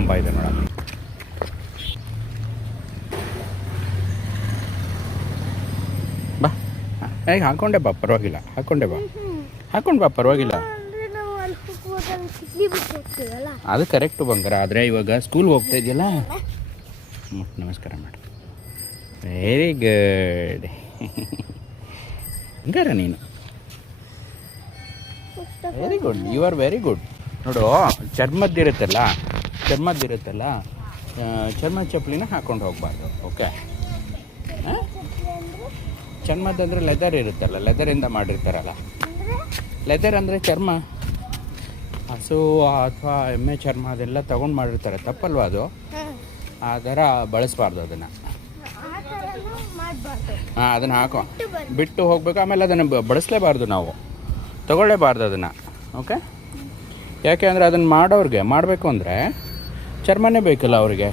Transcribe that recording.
ಕಂಬ ಇದೆ ಮೇಡಮ್. ಬಾ, ಹೇಗೆ ಹಾಕ್ಕೊಂಡೆ ಬಾ, ಪರವಾಗಿಲ್ಲ. ಹಾಕ್ಕೊಂಡೆ ಬಾ, ಹಾಕ್ಕೊಂಡು ಬಾ, ಪರವಾಗಿಲ್ಲ. ಅದು ಕರೆಕ್ಟು ಬಂಗಾರ. ಆದರೆ ಇವಾಗ ಸ್ಕೂಲ್ಗೆ ಹೋಗ್ತಾ ಇದೆಯಲ್ಲ. ನಮಸ್ಕಾರ ಮೇಡಮ್. ವೆರಿ ಗುಡ್ ಹಂಗಾರ ನೀನು very good, you are very good. ನೋಡು, ಚರ್ಮದ್ದಿರುತ್ತಲ್ಲ ಚರ್ಮದ ಚಪ್ಪಲಿನ ಹಾಕ್ಕೊಂಡು ಹೋಗಬಾರ್ದು. ಓಕೆ, ಚರ್ಮದಂದರೆ ಲೆದರ್ ಇರುತ್ತಲ್ಲ, ಲೆದರಿಂದ ಮಾಡಿರ್ತಾರಲ್ಲ. ಲೆದರ್ ಅಂದರೆ ಚರ್ಮ, ಹಸು ಅಥವಾ ಎಮ್ಮೆ ಚರ್ಮ ಅದೆಲ್ಲ ತೊಗೊಂಡು ಮಾಡಿರ್ತಾರೆ, ತಪ್ಪಲ್ವ ಅದು? ಆ ಥರ ಬಳಸಬಾರ್ದು ಅದನ್ನು. ಹಾಂ, ಅದನ್ನು ಹಾಕೋ, ಬಿಟ್ಟು ಹೋಗ್ಬೇಕು. ಆಮೇಲೆ ಅದನ್ನು ಬಳಸಲೇಬಾರ್ದು, ನಾವು ತಗೊಳ್ಳೇಬಾರ್ದು ಅದನ್ನು. ಓಕೆ, ಯಾಕೆ ಅಂದರೆ ಅದನ್ನು ಮಾಡೋರಿಗೆ ಮಾಡಬೇಕು ಅಂದರೆ ಚರ್ಮನೇ ಬೇಕಲ್ಲ ಅವರಿಗೆ.